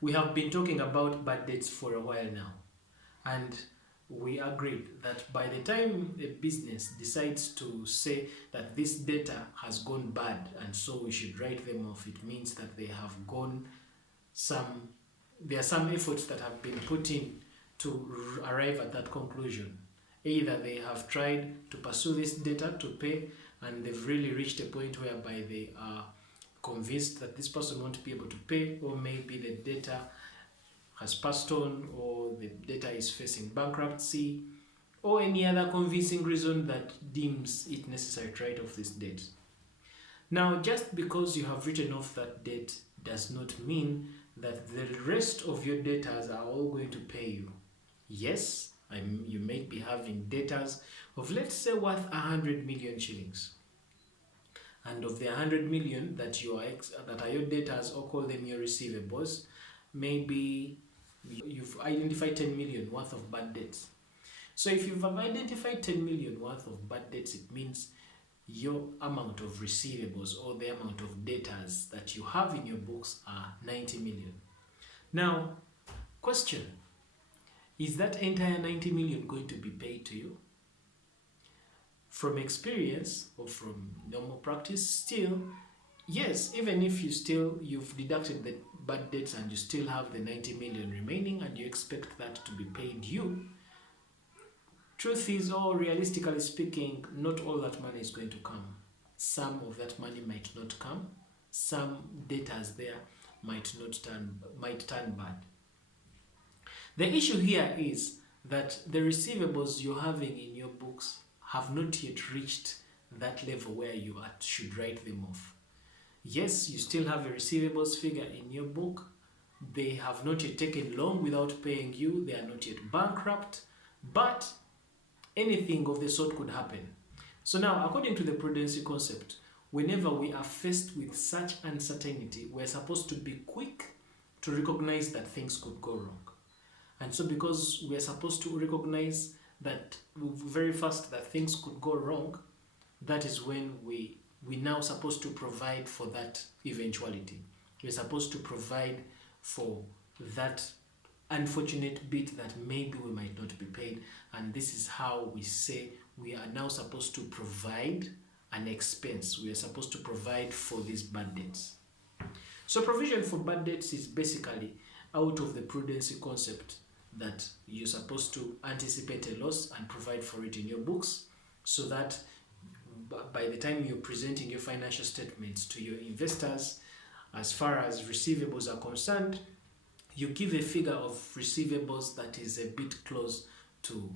We have been talking about bad debts for a while now, and we agreed that by the time a business decides to say that this data has gone bad and so we should write them off, it means that they have gone there are some efforts that have been put in to arrive at that conclusion. Either they have tried to pursue this data to pay and they've really reached a point whereby they are convinced that this person won't be able to pay, or maybe the data has passed on, or the data is facing bankruptcy, or any other convincing reason that deems it necessary to write off this debt. Now, just because you have written off that debt does not mean that the rest of your debtors are all going to pay you. Yes, you may be having debtors of, let's say, worth 100 million shillings. And of the 100 million that are your debtors, or call them your receivables, maybe you've identified 10 million worth of bad debts. So if you've identified 10 million worth of bad debts, it means your amount of receivables, or the amount of debtors that you have in your books, are 90 million. Now, question, is that entire 90 million going to be paid to you? From experience or from normal practice, still, yes, even if you've deducted the bad debts and you still have the 90 million remaining and you expect that to be paid you, truth is, or realistically speaking, not all that money is going to come. Some of that money might not come. Some debtors there might turn bad. The issue here is that the receivables you're having in your books have not yet reached that level where you should write them off. Yes, you still have a receivables figure in your book. They have not yet taken long without paying you. They are not yet bankrupt, but anything of the sort could happen. So now, according to the Prudence Concept, whenever we are faced with such uncertainty, we're supposed to be quick to recognize that things could go wrong. And so because we are supposed to recognize that very fast that things could go wrong, that is when we now supposed to provide for that eventuality. We're supposed to provide for that unfortunate bit that maybe we might not be paid, and this is how we say we are now supposed to provide an expense. We are supposed to provide for these bad debts. So provision for bad debts is basically out of the Prudence Concept, that you're supposed to anticipate a loss and provide for it in your books, so that by the time you're presenting your financial statements to your investors, as far as receivables are concerned, you give a figure of receivables that is a bit close to,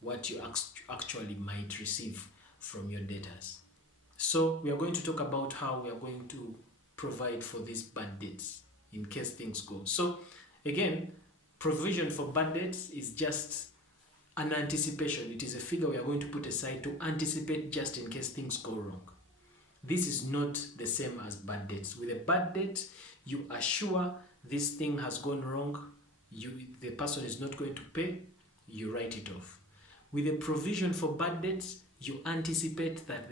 what you actually might receive from your debtors. So we are going to talk about how we are going to provide for these bad debts in case things go. So again, provision for bad debts is just an anticipation. It is a figure we are going to put aside to anticipate just in case things go wrong. This is not the same as bad debts. With a bad debt, you are sure this thing has gone wrong, the person is not going to pay, you write it off. With a provision for bad debts, you anticipate that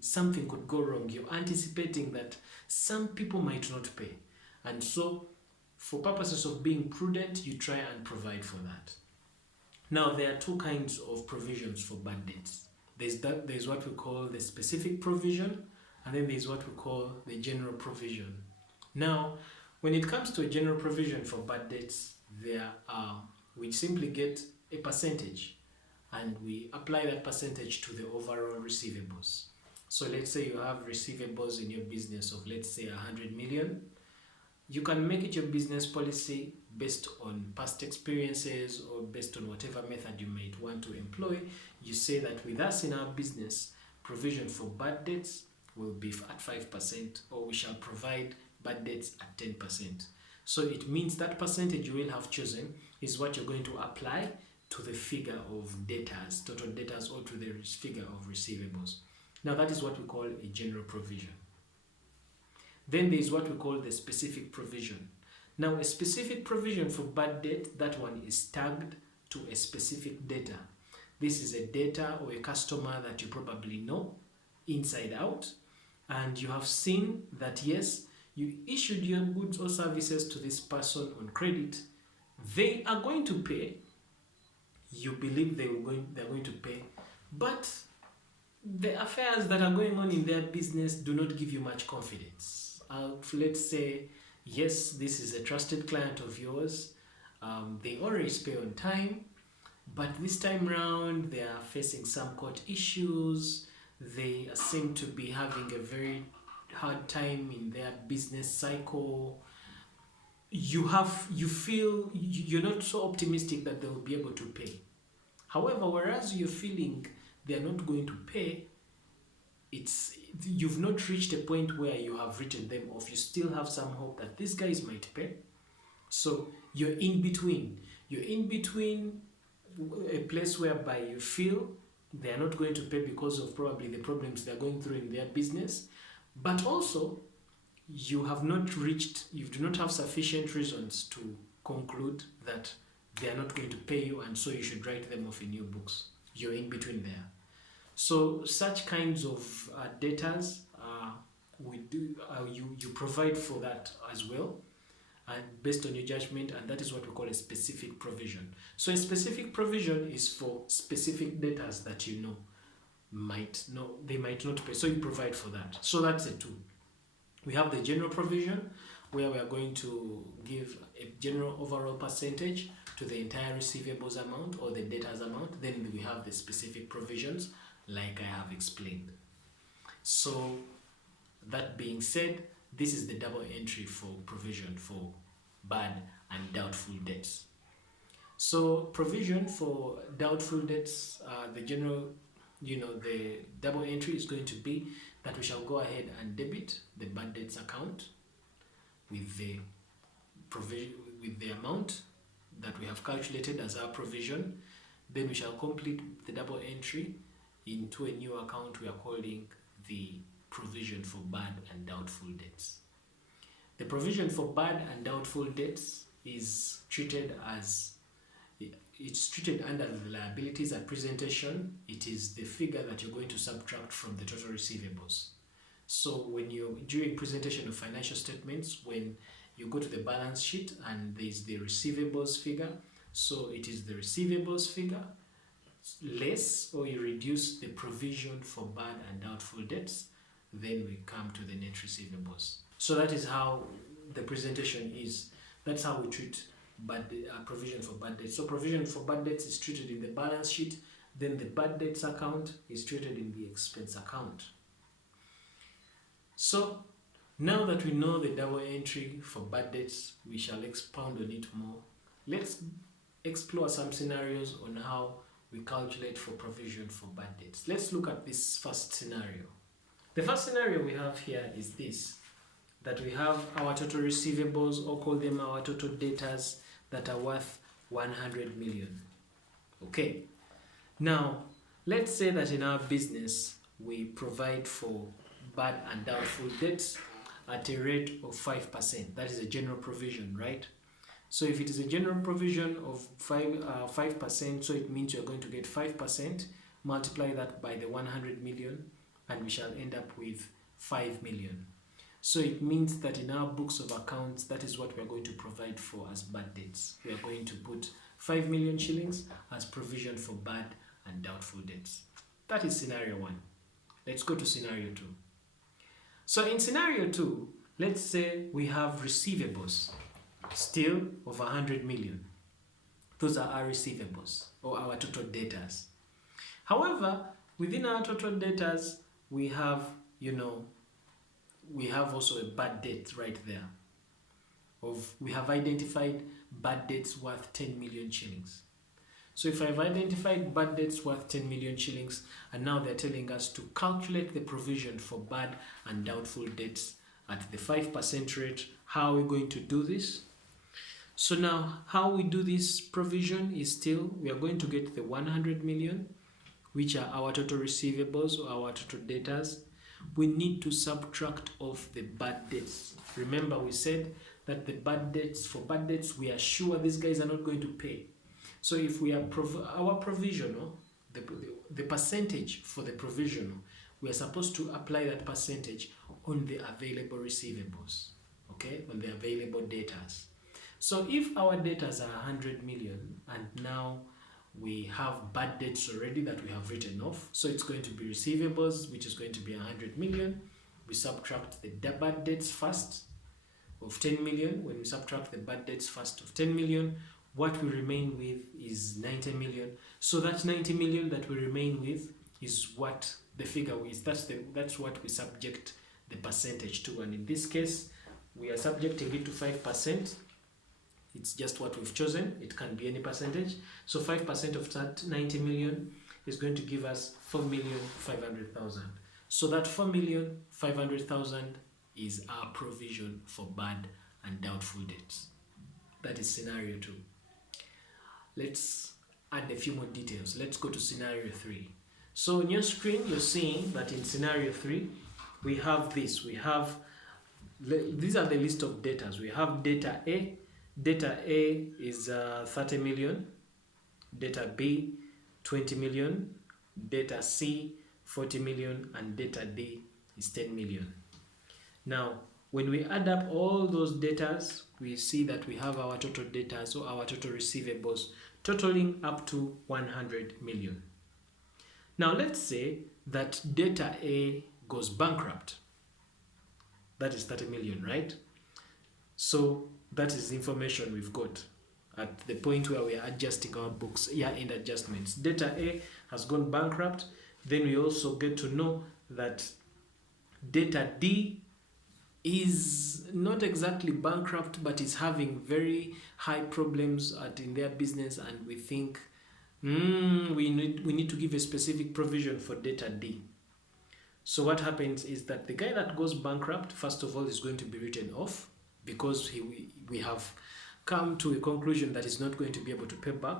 something could go wrong. You're anticipating that some people might not pay. And so, for purposes of being prudent, you try and provide for that. Now, there are two kinds of provisions for bad debts. There's what we call the specific provision, and then there's what we call the general provision. Now, when it comes to a general provision for bad debts, we simply get a percentage, and we apply that percentage to the overall receivables. So let's say you have receivables in your business of, let's say, 100 million. You can make it your business policy based on past experiences or based on whatever method you might want to employ. You say that with us in our business, provision for bad debts will be at 5%, or we shall provide bad debts at 10%. So it means that percentage you will have chosen is what you're going to apply to the figure of debtors, total debtors, or to the figure of receivables. Now that is what we call a general provision. Then there is what we call the specific provision. Now, a specific provision for bad debt, that one is tagged to a specific debtor. This is a debtor or a customer that you probably know inside out, and you have seen that yes, you issued your goods or services to this person on credit, they are going to pay. You believe they're going to pay, but the affairs that are going on in their business do not give you much confidence. Let's say, yes, this is a trusted client of yours. They always pay on time, but this time round they are facing some court issues. They seem to be having a very hard time in their business cycle. You feel you're not so optimistic that they'll be able to pay. However, whereas you're feeling they're not going to pay, you've not reached a point where you have written them off. You still have some hope that these guys might pay. So you're in between. You're in between a place whereby you feel they're not going to pay because of probably the problems they're going through in their business, but also you do not have sufficient reasons to conclude that they are not going to pay you, and so you should write them off in your books. You're in between there. So such kinds of debtors, you provide for that as well, and based on your judgment, and that is what we call a specific provision. So a specific provision is for specific debtors that they might not pay, so you provide for that. So that's a two. We have the general provision, where we are going to give a general overall percentage to the entire receivables amount or the debtors amount. Then we have the specific provisions, like I have explained. So that being said, this is the double entry for provision for bad and doubtful debts. So provision for doubtful debts, the double entry is going to be that we shall go ahead and debit the bad debts account with the amount that we have calculated as our provision. Then we shall complete the double entry into a new account we are calling the provision for bad and doubtful debts. The provision for bad and doubtful debts is treated under the liabilities at presentation. It is the figure that you're going to subtract from the total receivables. So during presentation of financial statements, when you go to the balance sheet and there's the receivables figure, so it is the receivables figure less, or you reduce the provision for bad and doubtful debts, then we come to the net receivables. So that is how the presentation is. That's how we treat provision for bad debts. So provision for bad debts is treated in the balance sheet, then the bad debts account is treated in the expense account. So now that we know the double entry for bad debts, we shall expound on it more. Let's explore some scenarios on how we calculate for provision for bad debts. Let's look at this first scenario. The first scenario we have here is this, that we have our total receivables, or call them our total debtors, that are worth 100 million. Okay. Now, let's say that in our business, we provide for bad and doubtful debts at a rate of 5%. That is a general provision, right? So if it is a general provision of 5%, so it means you're going to get 5%, multiply that by the 100 million, and we shall end up with 5 million. So it means that in our books of accounts, that is what we are going to provide for as bad debts. We are going to put 5 million shillings as provision for bad and doubtful debts. That is scenario 1. Let's go to scenario 2. So in scenario 2, let's say we have receivables still of 100 million. Those are our receivables, or our total debtors. However, within our total debtors, we have also a bad debt right there. We have identified bad debts worth 10 million shillings. So if I've identified bad debts worth 10 million shillings, and now they're telling us to calculate the provision for bad and doubtful debts at the 5% rate, how are we going to do this? So now, how we do this provision is still, we are going to get the 100 million, which are our total receivables or our total debtors. We need to subtract off the bad debts. Remember, we said that for bad debts, we are sure these guys are not going to pay. So if we are our provisional, the percentage for the provisional, we are supposed to apply that percentage on the available receivables. okay, on the available debtors. So if our debtors are 100 million and now we have bad debts already that we have written off, so it's going to be receivables, which is going to be 100 million. We subtract the bad debts first of 10 million. When we subtract the bad debts first of 10 million, what we remain with is 90 million. So that 90 million that we remain with is what the figure is. That's what we subject the percentage to, and in this case we are subjecting it to 5%. It's just what we've chosen. It can be any percentage. So 5% of that 90 million is going to give us 4,500,000. So that 4,500,000 is our provision for bad and doubtful debts. That is scenario 2. Let's add a few more details. Let's go to scenario 3. So on your screen, you're seeing that in scenario 3, we have this. These are the list of debtors. We have debtor A. Debtor A is 30 million. Debtor B, 20 million. Debtor C, 40 million. And debtor D is 10 million. Now, when we add up all those debtors, we see that we have our total debtors or our total receivables totaling up to 100 million. Now, let's say that debtor A goes bankrupt. That is 30 million, right? So that is the information we've got at the point where we are adjusting our books, year-end adjustments. Debtor A has gone bankrupt. Then we also get to know that debtor D is not exactly bankrupt, but is having very high problems in their business, and we think we need to give a specific provision for debtor D. So what happens is that the guy that goes bankrupt, first of all, is going to be written off because we have come to a conclusion that he's not going to be able to pay back.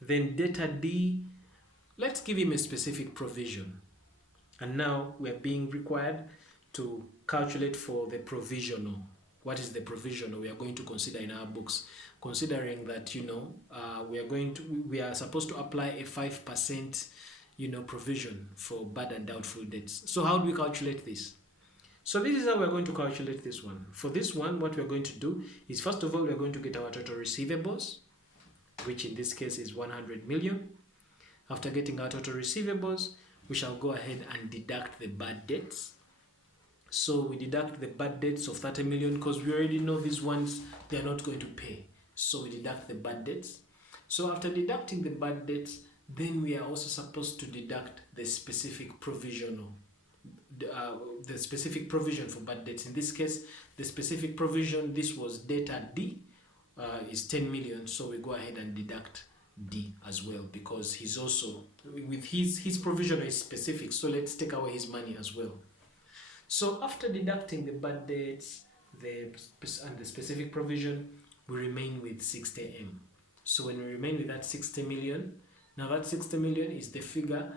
Then debtor D, let's give him a specific provision. And now we're being required to calculate for the provisional. What is the provisional we are going to consider in our books? Considering that, we are supposed to apply a 5%, provision for bad and doubtful debts. So how do we calculate this? So this is how we're going to calculate this one. For this one, what we're going to do is, first of all, we're going to get our total receivables, which in this case is 100 million. After getting our total receivables, we shall go ahead and deduct the bad debts. So we deduct the bad debts of 30 million because we already know these ones, they're not going to pay. So we deduct the bad debts. So after deducting the bad debts, then we are also supposed to deduct the specific provisional, the specific provision for bad debts. In this case, the specific provision, this was debtor D, is 10 million. So we go ahead and deduct D as well, because he's also, with his provision is specific. So let's take away his money as well. So after deducting the bad debts and the specific provision, we remain with 60M. So when we remain with that 60 million, now that 60 million is the figure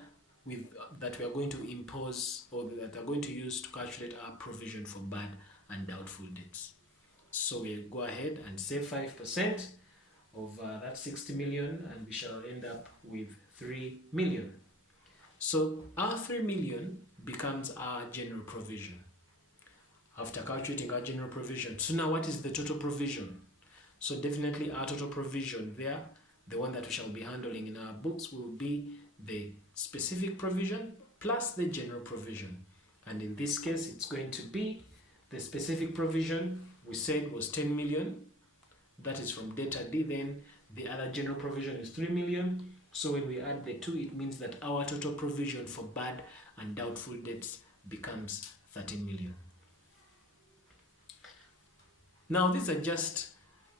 that we are going to impose, or that are going to use to calculate our provision for bad and doubtful debts. So we go ahead and save 5% of that 60 million, and we shall end up with 3 million. So our 3 million becomes our general provision after calculating our general provision. So now what is the total provision? So definitely our total provision there, the one that we shall be handling in our books, will be the specific provision plus the general provision. And in this case, it's going to be the specific provision we said was 10 million. That is from debtor D. Then the other general provision is 3 million. So when we add the two, it means that our total provision for bad and doubtful debts becomes 13 million. Now, these are just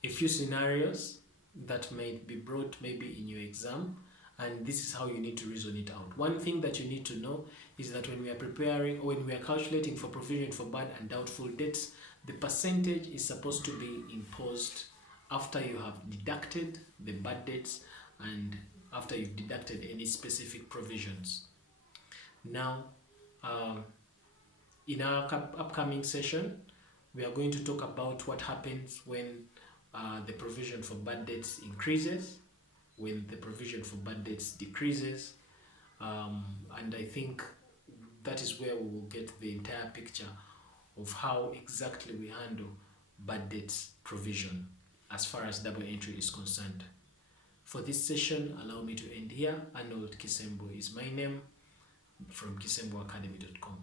a few scenarios that may be brought maybe in your exam, and this is how you need to reason it out. One thing that you need to know is that when we are preparing, or when we are calculating for provision for bad and doubtful debts, the percentage is supposed to be imposed after you have deducted the bad debts and after you've deducted any specific provisions. Now, in our upcoming session, we are going to talk about what happens when the provision for bad debts increases, when the provision for bad debts decreases, and I think that is where we will get the entire picture of how exactly we handle bad debts provision as far as double entry is concerned. For this session, allow me to end here. Arnold Kisembo is my name from kisemboacademy.com.